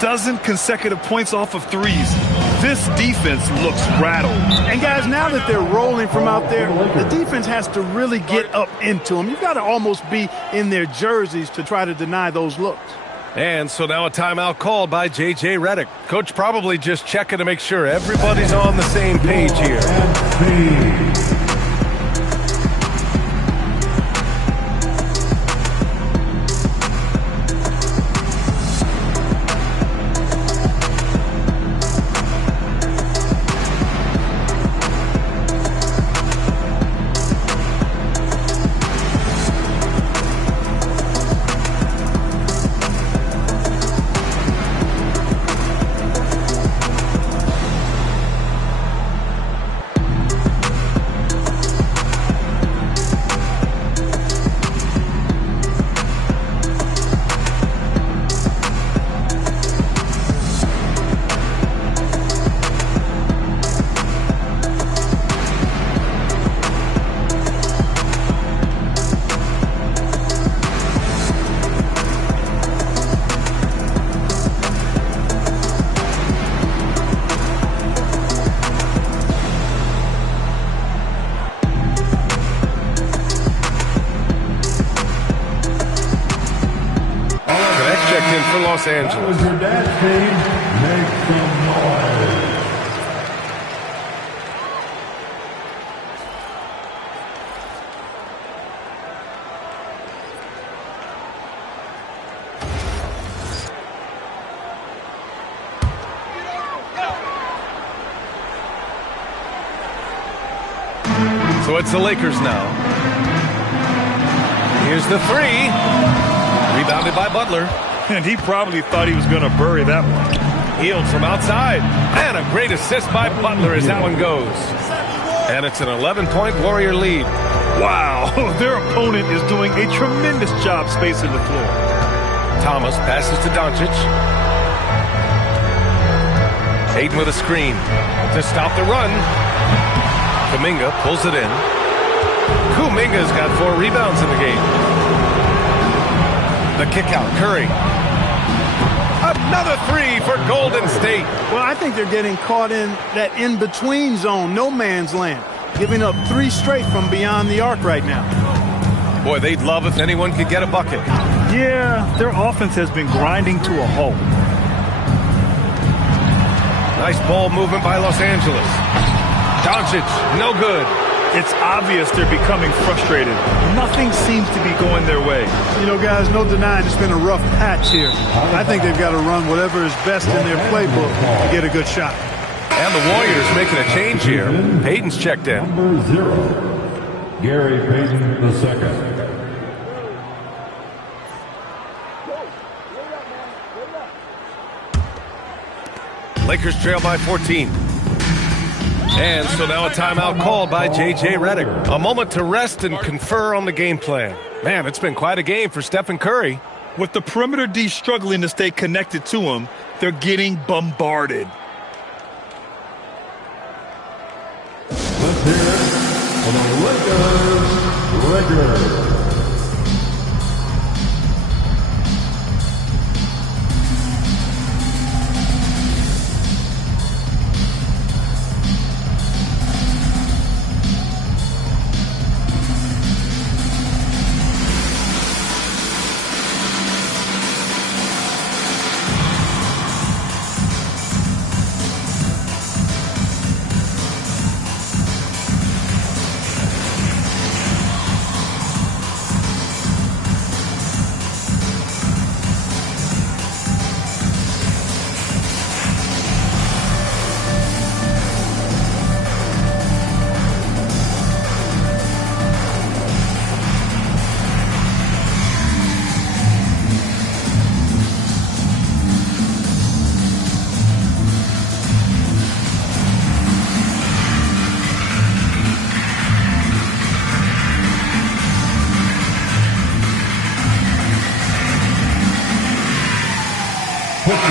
12 consecutive points off of threes. This defense looks rattled. And guys, now that they're rolling from out there, the defense has to really get up into them. You've got to almost be in their jerseys to try to deny those looks. And so now a timeout called by J.J. Redick. Coach probably just checking to make sure everybody's on the same page here. Los Angeles. That was your dad's team. Make some noise. So it's the Lakers now. Here's the three. Rebounded by Butler. And he probably thought he was going to bury that one. Healed from outside. And a great assist by Butler as that one goes. And it's an 11-point Warrior lead. Wow, their opponent is doing a tremendous job spacing the floor. Thomas passes to Doncic. Ayton with a screen to stop the run. Kuminga pulls it in. Kuminga's got 4 rebounds in the game. The kick out, Curry. Another 3 for Golden State. Well, I think they're getting caught in that in-between zone, no man's land, giving up 3 straight from beyond the arc right now. Boy, they'd love if anyone could get a bucket. Yeah, their offense has been grinding to a halt. Nice ball movement by Los Angeles. Doncic, no good. It's obvious they're becoming frustrated. Nothing seems to be going their way. You know, guys, no denying it's been a rough patch here. I think they've got to run whatever is best in their playbook to get a good shot. And the Warriors making a change here. Payton's checked in. Number 0, Gary Payton II. Lakers trail by 14. And so now a timeout called by J.J. Redick. A moment to rest and confer on the game plan. Man, it's been quite a game for Stephen Curry. With the perimeter D struggling to stay connected to him, they're getting bombarded. Let's hear it for the Lakers.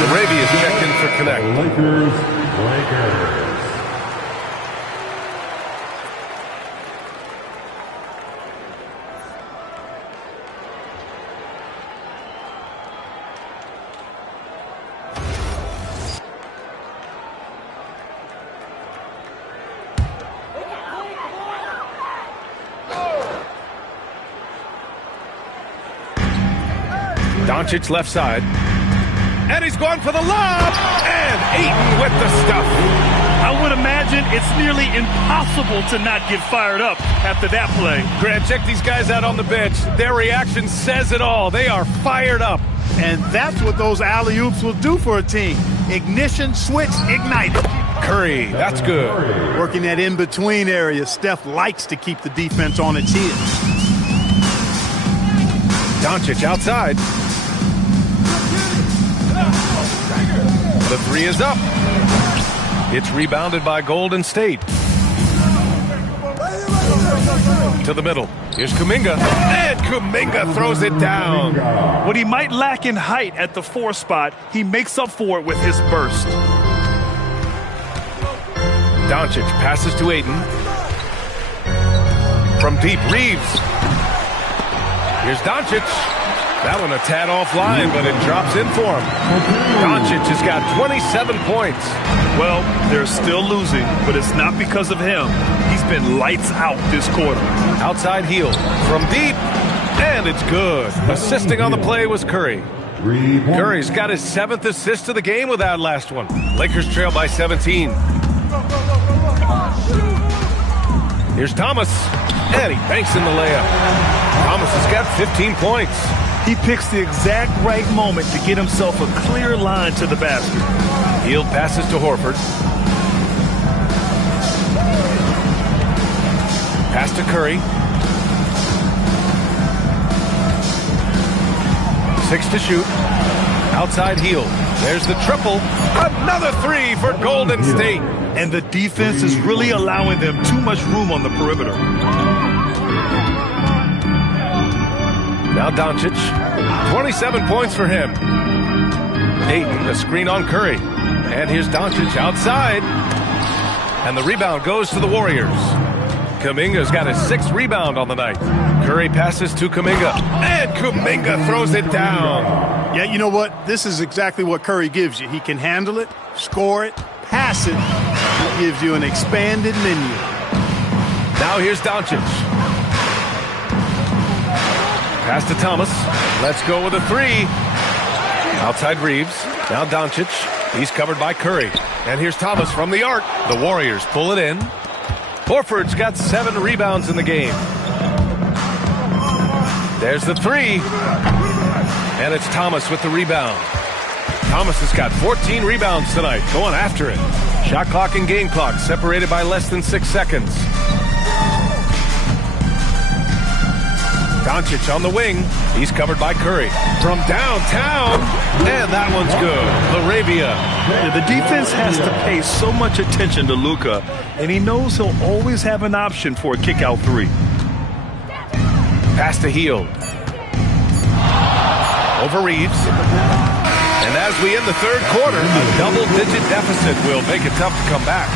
Arabia checked in for Connect. Lakers. Doncic left side. And he's going for the lob. And Ayton with the stuff. I would imagine it's nearly impossible to not get fired up after that play. Grant, check these guys out on the bench. Their reaction says it all. They are fired up. And that's what those alley-oops will do for a team. Ignition, switch, ignite. Curry, that's good. Working that in-between area, Steph likes to keep the defense on its heels. Doncic outside. The three is up. It's rebounded by Golden State. To the middle. Here's Kuminga. And Kuminga throws it down. What he might lack in height at the 4 spot, he makes up for it with his burst. Doncic passes to Ayton. From deep, Reeves. Here's Doncic. That one a tad offline, but it drops in for him. Doncic has got 27 points. Well, they're still losing, but it's not because of him. He's been lights out this quarter. Outside heel from deep, and it's good. Assisting on the play was Curry. 3 points. Curry's got his 7th assist of the game with that last one. Lakers trail by 17. Here's Thomas, and he banks in the layup. Thomas has got 15 points. He picks the exact right moment to get himself a clear line to the basket. Hield passes to Horford. Pass to Curry. 6 to shoot. Outside Hield. There's the triple. Another 3 for Golden State. And the defense is really allowing them too much room on the perimeter. Now Doncic. 27 points for him. Ayton, the screen on Curry. And here's Doncic outside. And the rebound goes to the Warriors. Kuminga's got his 6th rebound on the night. Curry passes to Kuminga. And Kuminga throws it down. Yeah, you know what? This is exactly what Curry gives you. He can handle it, score it, pass it. It gives you an expanded menu. Now here's Doncic. Pass to Thomas. Let's go with a 3. Outside Reeves. Now Doncic. He's covered by Curry. And here's Thomas from the arc. The Warriors pull it in. Horford's got 7 rebounds in the game. There's the 3. And it's Thomas with the rebound. Thomas has got 14 rebounds tonight, going after it. Shot clock and game clock separated by less than 6 seconds. Doncic on the wing. He's covered by Curry. From downtown, and that one's good. LaRavia. Yeah, the defense has to pay so much attention to Luka, and he knows he'll always have an option for a kick-out 3. Pass to Hield. Over Reeves. And as we end the 3rd quarter, a double-digit deficit will make it tough to come back.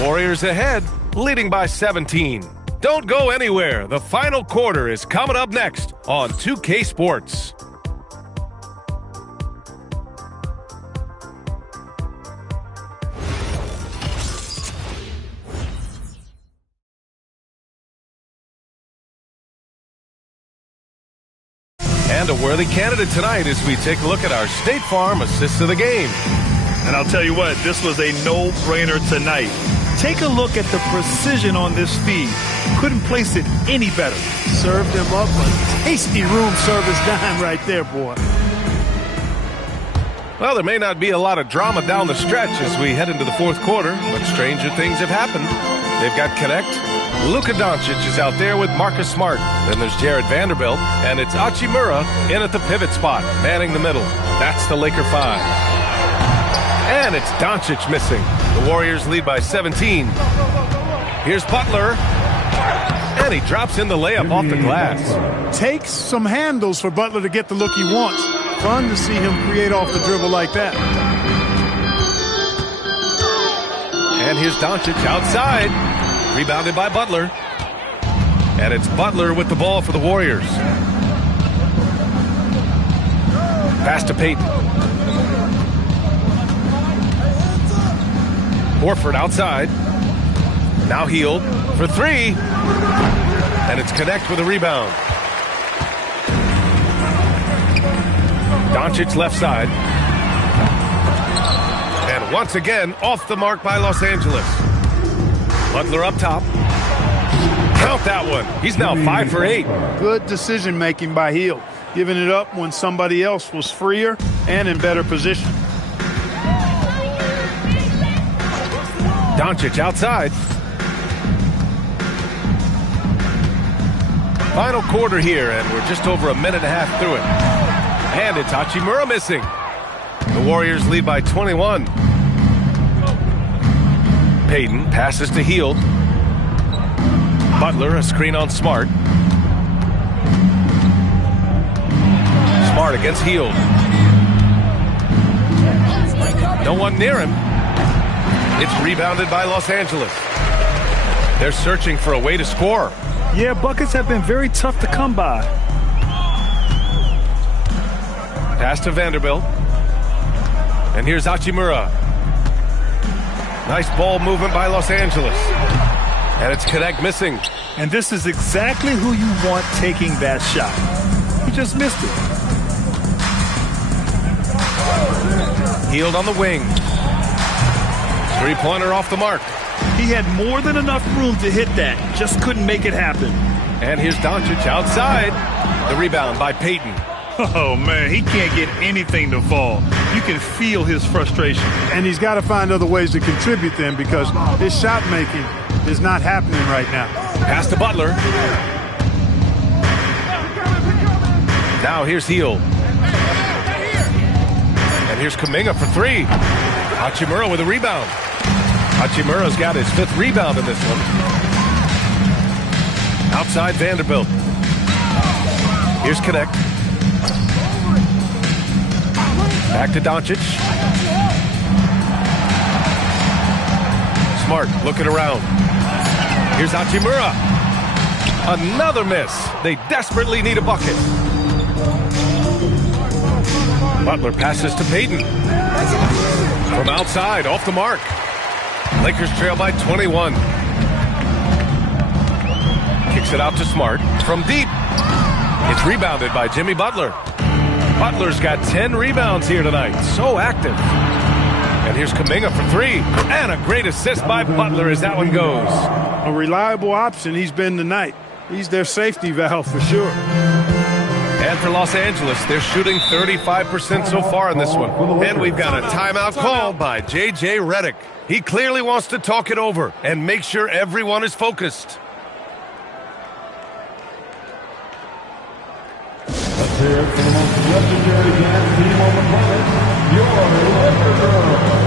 Warriors ahead, leading by 17. Don't go anywhere. The final quarter is coming up next on 2K Sports. And a worthy candidate tonight as we take a look at our State Farm assists of the game. And I'll tell you what, this was a no-brainer tonight. Take a look at the precision on this feed. Couldn't place it any better. Served him up a tasty room service dime right there, boy. Well, there may not be a lot of drama down the stretch as we head into the 4th quarter, but stranger things have happened. They've got Connect. Luka Doncic is out there with Marcus Smart. Then there's Jared Vanderbilt, and it's Hachimura in at the pivot spot, manning the middle. That's the Laker 5. And it's Doncic missing. The Warriors lead by 17. Here's Butler. And he drops in the layup off the glass. Takes some handles for Butler to get the look he wants. Fun to see him create off the dribble like that. And here's Doncic outside. Rebounded by Butler. And it's Butler with the ball for the Warriors. Pass to Payton. Horford outside. Now Hield for 3. And it's Connect with a rebound. Doncic left side. And once again, off the mark by Los Angeles. Butler up top. Count that one. He's now 5 for 8. Good decision-making by Hield. Giving it up when somebody else was freer and in better position. Doncic outside. Final quarter here, and we're just over a minute and a half through it. And it's Hachimura missing. The Warriors lead by 21. Payton passes to Hield. Butler, a screen on Smart. Smart against Hield. No one near him. It's rebounded by Los Angeles. They're searching for a way to score. Yeah, buckets have been very tough to come by. Pass to Vanderbilt. And here's Hachimura. Nice ball movement by Los Angeles. And it's Connect missing. And this is exactly who you want taking that shot. He just missed it. Hield on the wing. Three-pointer off the mark. He had more than enough room to hit that. Just couldn't make it happen. And here's Doncic outside. The rebound by Payton. Oh, man, he can't get anything to fall. You can feel his frustration. And he's got to find other ways to contribute then because his shot making is not happening right now. Pass to Butler. Now here's Hield. And here's Kuminga for three. Hachimura with a rebound. Hachimura's got his 5th rebound in this one. Outside Vanderbilt. Here's Connect. Back to Doncic. Smart looking around. Here's Hachimura. Another miss. They desperately need a bucket. Butler passes to Payton. From outside, off the mark. Lakers trail by 21. Kicks it out to Smart. From deep. It's rebounded by Jimmy Butler. Butler's got 10 rebounds here tonight. So active. And here's Kuminga for three. And a great assist by Butler as that one goes. A reliable option he's been tonight. He's their safety valve for sure. And for Los Angeles, they're shooting 35% so far in this one. And we've got a timeout called by J.J. Redick. He clearly wants to talk it over and make sure everyone is focused. Let's hear it for the most legendary dance team on the planet, your Lakers girls.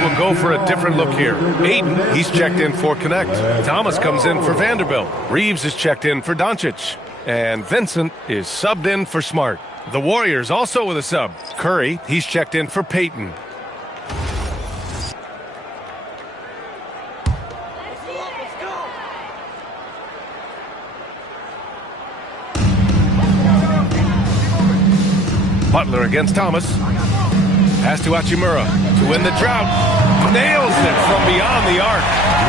Will go for a different look here. Ayton, he's checked in for Connect. Thomas comes in for Vanderbilt. Reeves is checked in for Doncic. And Vincent is subbed in for Smart. The Warriors also with a sub. Curry, he's checked in for Payton. Butler against Thomas. Pass to Hachimura to win the drought. Nails it from beyond the arc.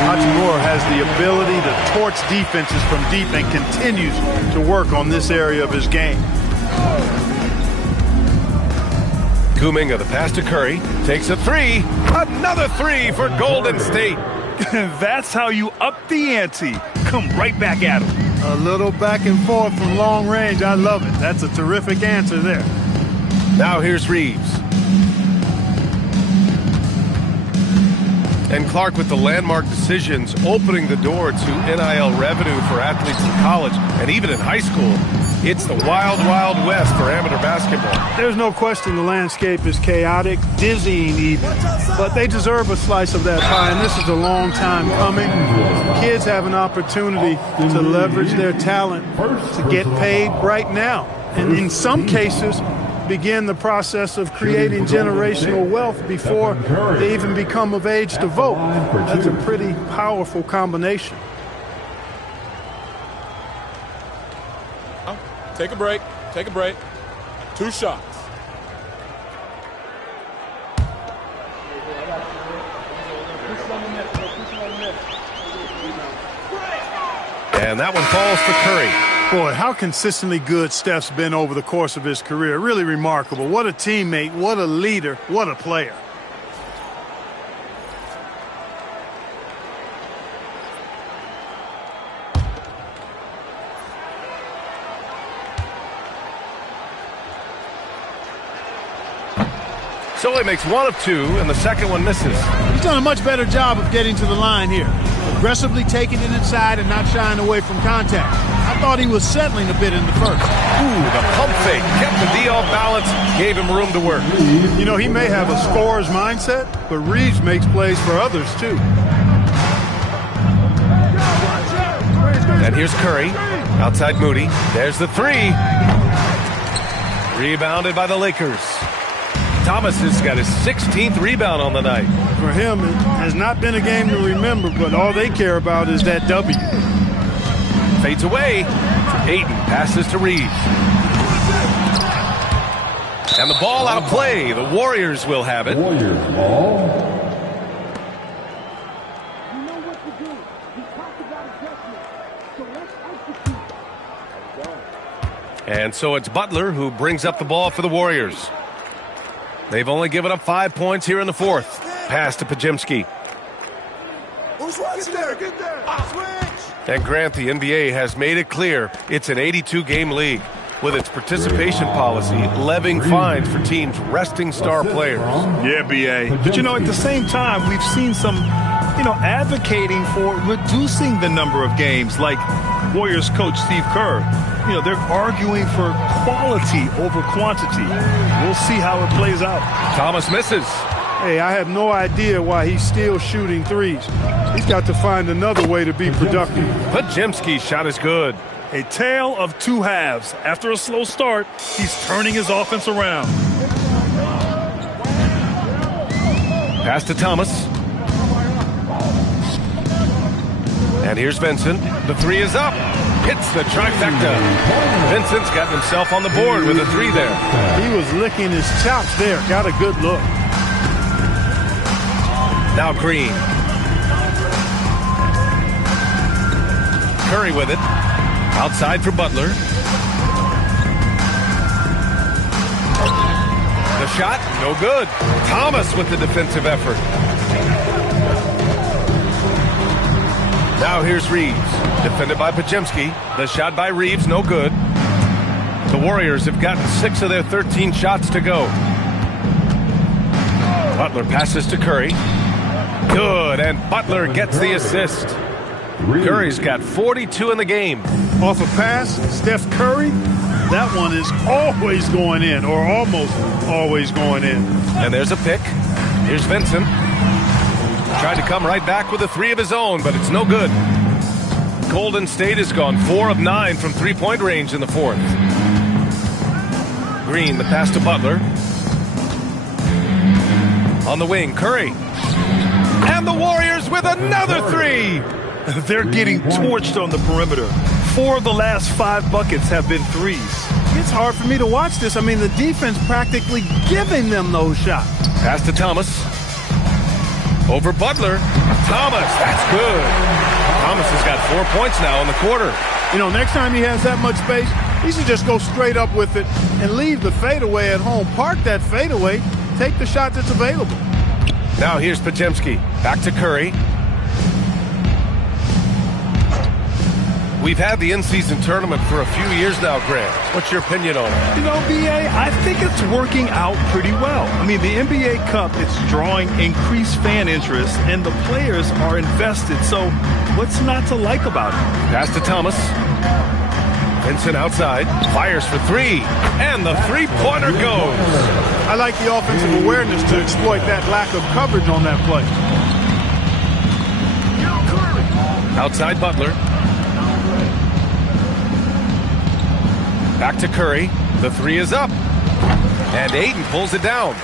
Hachimura has the ability to torch defenses from deep and continues to work on this area of his game. Kuminga, the pass to Curry. Takes a three. Another three for Golden State. That's how you up the ante. Come right back at him. A little back and forth from long range. I love it. That's a terrific answer there. Now here's Reeves. And Clark with the landmark decisions opening the door to NIL revenue for athletes in college and even in high school. It's the wild, wild west for amateur basketball. There's no question the landscape is chaotic, dizzying even. But they deserve a slice of that pie, and this is a long time coming. Kids have an opportunity to leverage their talent to get paid right now. And in some cases, begin the process of creating generational wealth before they even become of age to vote. That's a pretty powerful combination. Take a break. Take a break. 2 shots. And that one falls to Curry. Boy, how consistently good Steph's been over the course of his career. Really remarkable. What a teammate, what a leader, what a player. So he makes one of two, and the second one misses. He's done a much better job of getting to the line here. Aggressively taking it inside and not shying away from contact. I thought he was settling a bit in the first. Ooh, the pump fake kept the D off balance, gave him room to work. You know, he may have a scorer's mindset, but Reeves makes plays for others, too. And here's Curry. Outside Moody. There's the three. Rebounded by the Lakers. Thomas has got his 16th rebound on the night. For him, it has not been a game to remember, but all they care about is that W. Fades away. Ayton passes to Reeves. And the ball out of play. The Warriors will have it. Warriors ball. And so it's Butler who brings up the ball for the Warriors. They've only given up 5 points here in the fourth. Pass to Podziemski. And Grant, the NBA has made it clear it's an 82-game league with its participation policy levying fines for teams resting star players. Yeah, B.A. But, you know, at the same time, we've seen some, advocating for reducing the number of games, like Warriors coach Steve Kerr. They're arguing for quality over quantity. We'll see how it plays out. Thomas misses. Hey, I have no idea why he's still shooting threes. He's got to find another way to be productive. Podziemski's shot is good. A tale of two halves. After a slow start, he's turning his offense around. Pass to Thomas. And here's Vincent. The three is up. Hits the trifecta. Vincent's got himself on the board with a three there. He was licking his chops there. Got a good look. Now Green. Curry with it. Outside for Butler. The shot, no good. Thomas with the defensive effort. Now here's Reeves. Defended by Podziemski. The shot by Reeves, no good. The Warriors have gotten 6 of their 13 shots to go. Butler passes to Curry. Good, and Butler gets the assist. Curry's got 42 in the game. Off a pass, Steph Curry, that one is always going in, or almost always going in. And there's a pick. Here's Vincent. Tried to come right back with a three of his own, but it's no good. Golden State has gone 4 of 9 from three-point range in the fourth. Green, the pass to Butler. On the wing, Curry. And the Warriors with another three. They're getting torched on the perimeter. 4 of the last 5 buckets have been threes. It's hard for me to watch this. I mean, the defense practically giving them those shots. Pass to Thomas. Over Butler. Thomas, that's good. Thomas has got 4 points now in the quarter. Next time he has that much space, he should just go straight up with it and leave the fadeaway at home. Park that fadeaway. Take the shot that's available. Now here's Podziemski. Back to Curry. We've had the in-season tournament for a few years now, Grant. What's your opinion on it? B.A., I think it's working out pretty well. I mean, the NBA Cup, it's drawing increased fan interest, and the players are invested. So what's not to like about it? Pass to Thomas. Vincent outside. Fires for three. And the three-pointer goes. I like the offensive awareness to exploit that lack of coverage on that play. Outside Butler. Back to Curry. The three is up. And Ayton pulls it down.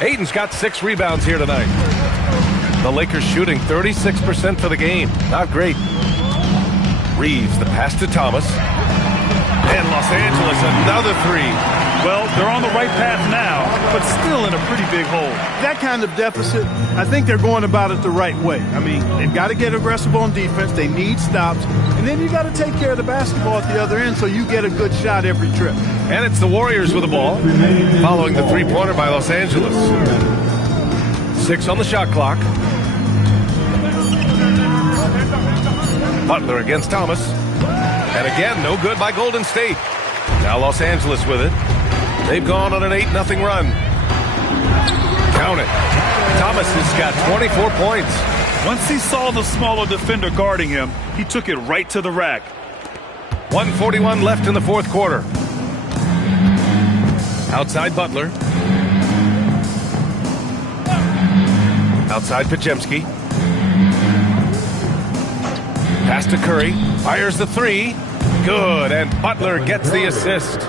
Ayton's got 6 rebounds here tonight. The Lakers shooting 36% for the game. Not great. Reeves, the pass to Thomas. And Los Angeles, another three. Well, they're on the right path now, but still in a pretty big hole. That kind of deficit, I think they're going about it the right way. I mean, they've got to get aggressive on defense. They need stops. And then you got to take care of the basketball at the other end so you get a good shot every trip. And it's the Warriors with the ball, following the three-pointer by Los Angeles. 6 on the shot clock. Butler against Thomas. And again, no good by Golden State. Now Los Angeles with it. They've gone on an 8-0 run. Count it. Thomas has got 24 points. Once he saw the smaller defender guarding him, he took it right to the rack. 1:41 left in the fourth quarter. Outside Butler. Outside Podziemski. Pass to Curry. Fires the three. Good, and Butler gets the assist.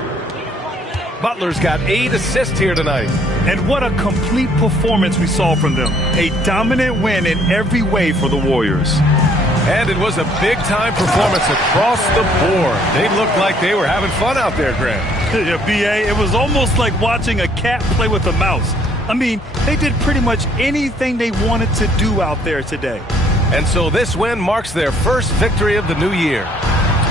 Butler's got 8 assists here tonight. And what a complete performance we saw from them. A dominant win in every way for the Warriors. And it was a big-time performance across the board. They looked like they were having fun out there, Grant. Yeah, B.A., it was almost like watching a cat play with a mouse. I mean, they did pretty much anything they wanted to do out there today. And so this win marks their first victory of the new year.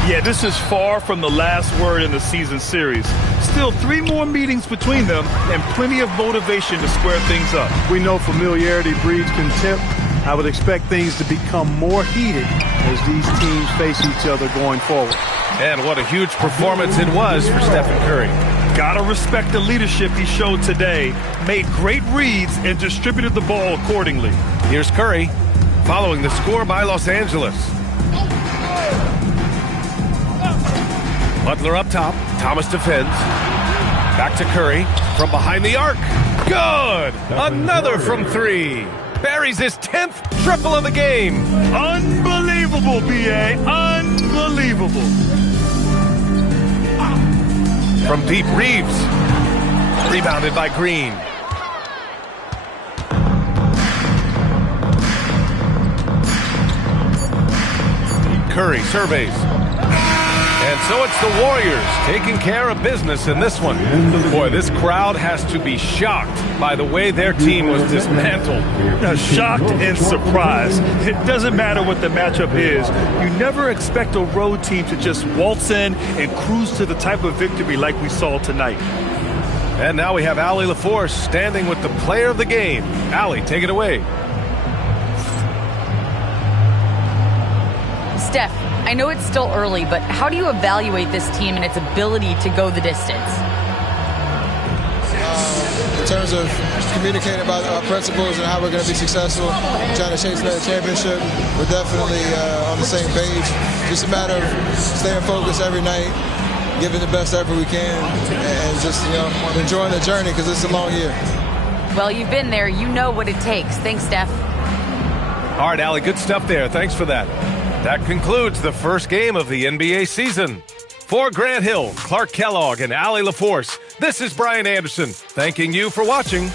Yeah, this is far from the last word in the season series. Still 3 more meetings between them and plenty of motivation to square things up. We know familiarity breeds contempt. I would expect things to become more heated as these teams face each other going forward. And what a huge performance it was for Stephen Curry. Gotta respect the leadership he showed today. Made great reads and distributed the ball accordingly. Here's Curry, following the score by Los Angeles. Butler up top. Thomas defends. Back to Curry from behind the arc. Good! Another from 3. Buries his 10th triple of the game. Unbelievable, B.A. Unbelievable. From deep, Reeves. Rebounded by Green. Curry surveys. And so it's the Warriors taking care of business in this one. Boy, this crowd has to be shocked by the way their team was dismantled. Shocked and surprised. It doesn't matter what the matchup is. You never expect a road team to just waltz in and cruise to the type of victory like we saw tonight. And now we have Allie LaForce standing with the player of the game. Allie, take it away. Steph, I know it's still early, but how do you evaluate this team and its ability to go the distance? In terms of communicating about our principles and how we're going to be successful, trying to chase another championship, we're definitely on the same page. Just a matter of staying focused every night, giving the best effort we can, and just enjoying the journey because it's a long year. Well, you've been there. You know what it takes. Thanks, Steph. All right, Allie, good stuff there. Thanks for that. That concludes the first game of the NBA season. For Grant Hill, Clark Kellogg, and Allie LaForce, this is Brian Anderson, thanking you for watching.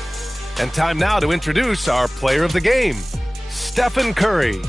And time now to introduce our player of the game, Stephen Curry.